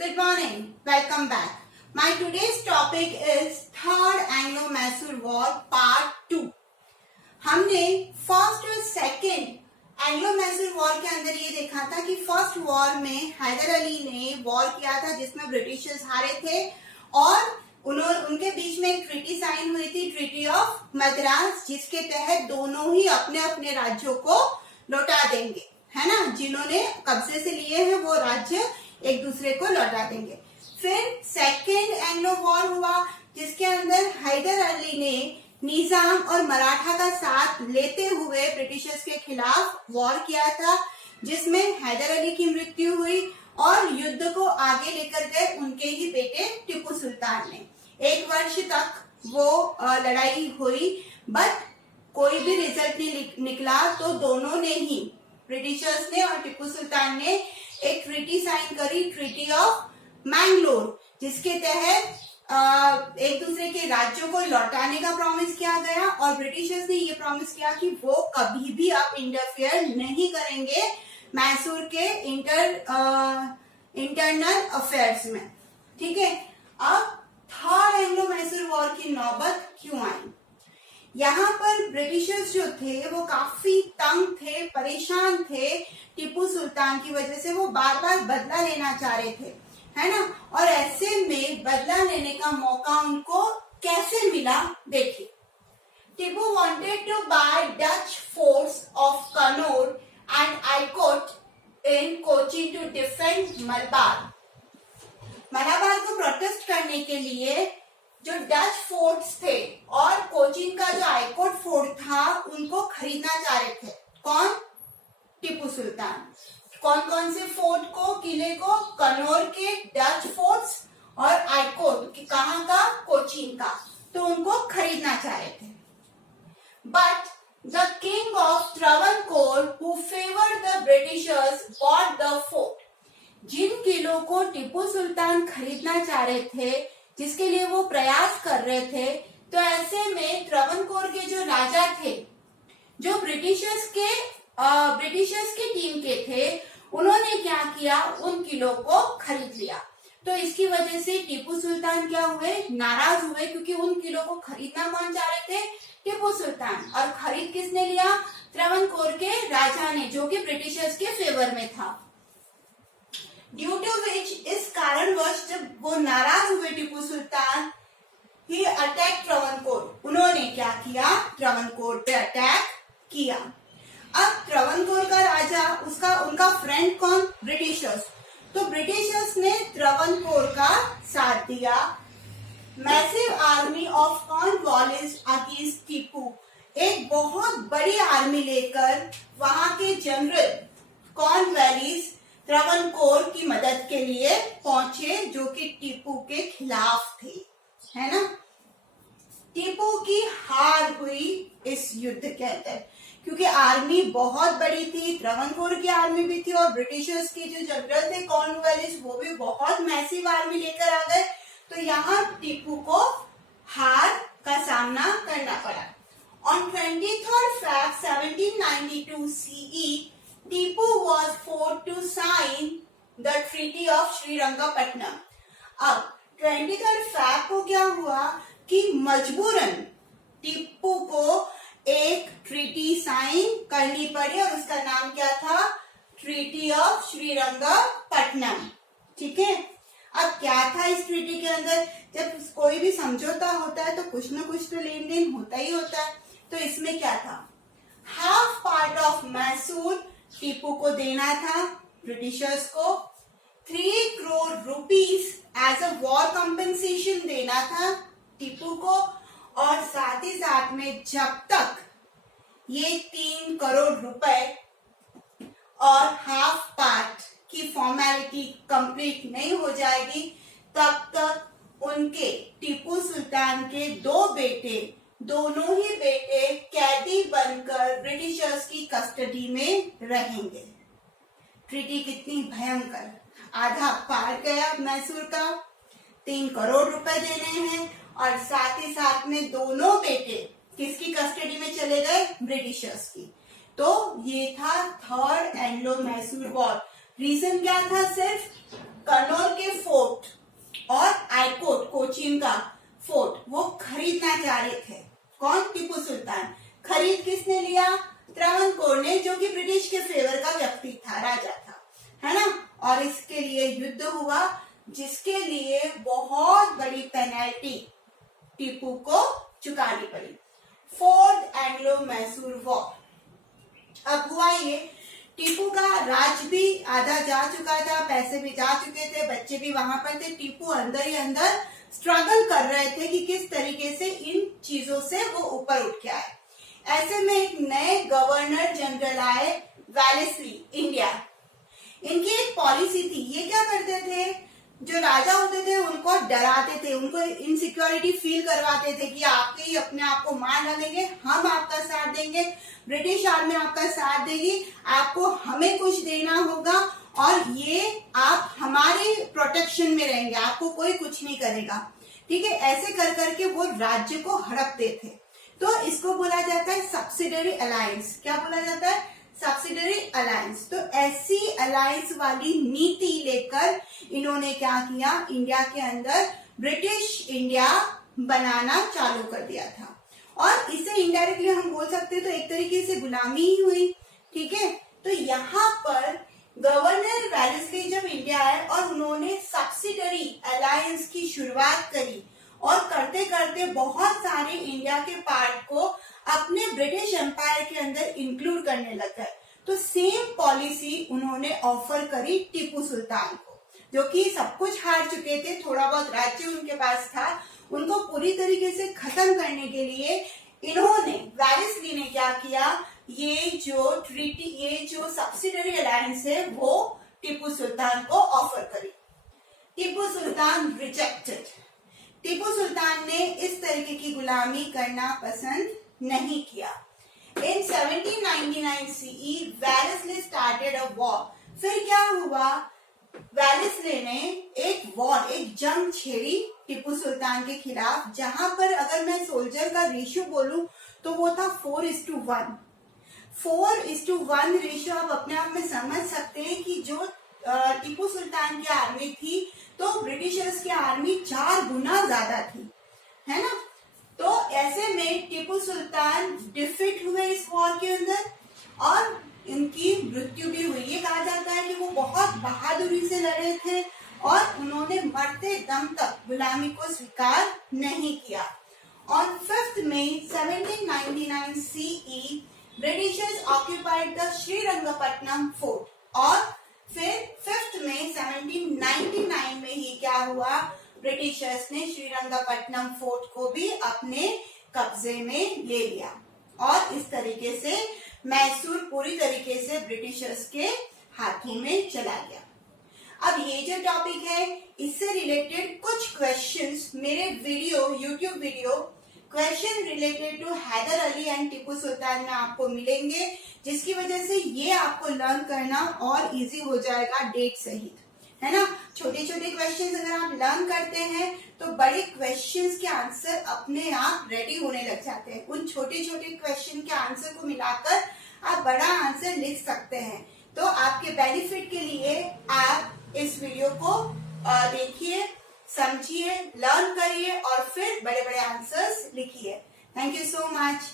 Good morning. Welcome back. My today's topic is Third Anglo-Mysore War Part 2. हमने first और second Anglo Mysore war के अंदर ये देखा था कि फर्स्ट वॉर में हैदर अली ने वॉर किया था जिसमें ब्रिटिशर्स हारे थे और उनके बीच में एक ट्रीटी साइन हुई थी, ट्रीटी ऑफ मद्रास, जिसके तहत दोनों ही अपने अपने राज्यों को लौटा देंगे, है ना। जिन्होंने कब्जे से लिए हैं वो राज्य एक दूसरे को लौटा देंगे। फिर सेकेंड एंग्लो वॉर हुआ जिसके अंदर हैदर अली ने निजाम और मराठा का साथ लेते हुए ब्रिटिशर्स के खिलाफ वॉर किया था, जिसमें हैदर अली की मृत्यु हुई और युद्ध को आगे लेकर गए उनके ही बेटे टीपू सुल्तान ने। 1 वर्ष तक वो लड़ाई हुई बट कोई भी रिजल्ट नहीं निकला। तो दोनों ने ही, ब्रिटिशर्स ने और टीपू सुल्तान ने, एक ट्रीटी साइन करी, ट्रीटी ऑफ मैंगलोर, जिसके तहत एक दूसरे के राज्यों को लौटाने का प्रॉमिस किया गया और ब्रिटिशर्स ने ये प्रॉमिस किया कि वो कभी भी अब इंटरफेयर नहीं करेंगे मैसूर के इंटरनल अफेयर्स में। ठीक है, अब थर्ड एंग्लो मैसूर वॉर की नौबत क्यों आई? यहाँ पर ब्रिटिशर्स जो थे वो काफी तंग थे, परेशान थे टीपू सुल्तान की वजह से। वो बार बार बदला लेना चाह रहे थे, है ना। और ऐसे में बदला लेने का मौका उनको कैसे मिला, देखिए। Tipu wanted to buy Dutch forts of Cranganore and Ayacotta in Cochin to defend Malabar. Malabar को प्रोटेस्ट करने के लिए जो डच फोर्ट्स थे और कोचीन का जो आइकोट फोर्ट था उनको खरीदना चाह रहे थे। कौन? टीपू सुल्तान। कौन कौन से फोर्ट को, किले को? कनौर के डच फोर्ट्स और आइकोट के, कहाँ का? कोचीन का। तो उनको खरीदना चाह रहे थे। But the king of Travancore who favoured the Britishers bought the fort. जिन किलों को टीपू सुल्तान खरीदना चाह रहे थे, जिसके लिए वो प्रयास कर रहे थे, तो ऐसे में त्रावणकोर के जो राजा थे, जो ब्रिटिशर्स के टीम के थे, उन्होंने क्या किया, उन किलों को खरीद लिया। तो इसकी वजह से टीपू सुल्तान क्या हुए, नाराज हुए, क्योंकि उन किलों को खरीदना कौन चाह रहे थे? टीपू सुल्तान। और खरीद किसने लिया? त्रावणकोर के राजा ने, जो कि ब्रिटिशर्स के फेवर में था। ड्यू टू विच, इस कारणवश जब वो नाराज हुए टीपू सुल्तान, ही अटैक त्रावणकोर। उन्होंने क्या किया? त्रावणकोर पे अटैक किया। अब त्रावणकोर का राजा, उनका फ्रेंड कौन? ब्रिटिशर्स। तो ब्रिटिशर्स ने त्रावणकोर का साथ दिया। Massive army of Cornwallis against Tipu, एक बहुत बड़ी आर्मी लेकर वहां के जनरल कॉर्नवालिस त्रावणकोर की मदद के लिए पहुंचे, जो कि टीपू के खिलाफ थे, है ना। टीपू की हार हुई इस युद्ध के अंदर, क्योंकि आर्मी बहुत बड़ी थी, त्रावणकोर की आर्मी भी थी और ब्रिटिशर्स के जो जनरल थे कॉर्नवालिस, वो भी बहुत मैसिव आर्मी लेकर आ गए। तो यहाँ टीपू को हार का सामना करना पड़ा। On 23 Feb 1792 CE, Tipu was forced to sign the Treaty of Srirangapatnam. अब 23 Feb को क्या हुआ कि मजबूरन टीपू को एक ट्रीटी साइन करनी पड़ी और उसका नाम क्या था? Treaty of Srirangapatnam. ठीक है, अब क्या था इस ट्रीटी के अंदर? जब कोई भी समझौता होता है तो कुछ न कुछ तो लेन देन होता ही होता है। तो इसमें क्या था? Half part of Mysore Tipu को देना था, ब्रिटिशर्स को 3 crore rupees as a war compensation देना था टीपू को, और साथ ही साथ में जब तक ये 3 करोड़ रुपए और हाफ पार्ट की फॉर्मेलिटी कंप्लीट नहीं हो जाएगी, तब तक उनके, टीपू सुल्तान के 2 बेटे, दोनों ही बेटे कैदी बनकर ब्रिटिशर्स की कस्टडी में रहेंगे। ट्रीटी कितनी भयंकर, आधा पार गया मैसूर का, 3 करोड़ रुपए देने हैं और साथ ही साथ में दोनों बेटे किसकी कस्टडी में चले गए? ब्रिटिशर्स की। तो ये था third Anglo Mysore war. Reason क्या था? सिर्फ कनौर के फोर्ट कोचीन का फोर्ट वो खरीदना चाह रहे थे। कौन? टीपू सुल्तान। खरीद किसने लिया? त्रावणकोर ने, जो कि ब्रिटिश के फेवर का व्यक्ति था, राजा था, है ना। और इसके लिए युद्ध हुआ, जिसके लिए बहुत बड़ी पेनल्टी टीपू को चुकानी पड़ी। Fourth Anglo Mysore war. अब हुआ ये, टीपू का राज भी आधा जा चुका था, पैसे भी जा चुके थे, बच्चे भी वहां पर थे। टीपू अंदर ही अंदर स्ट्रगल कर रहे थे कि किस तरीके से इन चीजों से वो ऊपर उठ के आए। ऐसे में एक नए गवर्नर जनरल आए, वेलेस्ली इंडिया। इनकी एक पॉलिसी थी, ये क्या करते थे, जो राजा होते थे उनको डराते थे, उनको इनसिक्योरिटी फील करवाते थे कि आपके ही अपने आप को मार डालेंगे, हम आपका साथ देंगे, ब्रिटिश आर्मी आपका साथ देगी, आपको हमें कुछ देना होगा और ये आप हमारे प्रोटेक्शन में रहेंगे, आपको कोई कुछ नहीं करेगा। ठीक है, ऐसे कर करके वो राज्य को हड़पते थे। तो इसको बोला जाता है सब्सिडरी अलायंस। क्या बोला जाता है? Subsidiary alliance. तो ऐसी अलायंस वाली नीति लेकर इन्होंने क्या किया, इंडिया के अंदर ब्रिटिश इंडिया बनाना चालू कर दिया था। और इससे इनडायरेक्टली हम बोल सकते हैं तो एक तरीके से गुलामी ही हुई। ठीक है, तो यहाँ पर गवर्नर वेलेस्ली जब इंडिया आए और उन्होंने सब्सिडरी अलायंस की शुरुआत करी और करते करते बहुत सारे इंडिया के पार्ट को अपने ब्रिटिश एम्पायर के अंदर इंक्लूड करने लग गए। तो सेम पॉलिसी उन्होंने ऑफर करी टीपू सुल्तान को, जो कि सब कुछ हार चुके थे, थोड़ा बहुत राज्य उनके पास था, उनको पूरी तरीके से खत्म करने के लिए इन्होंने, वेलेस्ली ने क्या किया, ये जो ट्रीटी, ये जो सब्सिडरी अलायंस है वो टीपू सुल्तान को ऑफर करी। टीपू सुल्तान रिजेक्टेड। टीपू सुल्तान ने इस तरीके की गुलामी करना पसंद नहीं किया। In 1799 CE, Wellesley started a war. फिर क्या हुआ, वेलेस्ली ने एक वॉर, एक जंग छेड़ी टीपू सुल्तान के खिलाफ, जहां पर अगर मैं सोल्जर का रेशियो बोलूं तो वो था 4:1। 4:1 रेशियो आप अपने आप में समझ सकते हैं कि जो टीपू सुल्तान की आर्मी थी तो ब्रिटिशर्स की आर्मी 4 गुना ज्यादा थी, है ना। तो ऐसे में टीपू सुल्तान डिफीट हुए इस वॉर के अंदर और इनकी मृत्यु भी हुई। ये कहा जाता है कि वो बहुत बहादुरी से लड़े थे और उन्होंने मरते दम तक गुलामी को स्वीकार नहीं किया। On 5th May 1799 CE, Britishers occupied the Srirangapatnam fort. और फिर 5th May 1799 में ही क्या हुआ, ब्रिटिशर्स ने श्रीरंगपट्टनम फोर्ट को भी अपने कब्जे में ले लिया और इस तरीके से मैसूर पूरी तरीके से ब्रिटिशर्स के हाथों में चला गया। अब ये जो टॉपिक है, इससे रिलेटेड कुछ क्वेश्चंस मेरे video, YouTube video question related to Hyder Ali and Tipu Sultan में आपको मिलेंगे, जिसकी वजह से ये आपको लर्न करना और इजी हो जाएगा डेट सहित, है ना। छोटे छोटे क्वेश्चंस अगर आप लर्न करते हैं तो बड़े क्वेश्चंस के आंसर अपने आप रेडी होने लग जाते हैं। उन छोटे छोटे क्वेश्चन के आंसर को मिलाकर आप बड़ा आंसर लिख सकते हैं। तो आपके बेनिफिट के लिए आप इस वीडियो को देखिए, समझिए, लर्न करिए और फिर बड़े बड़े आंसर्स लिखिए। Thank you so much.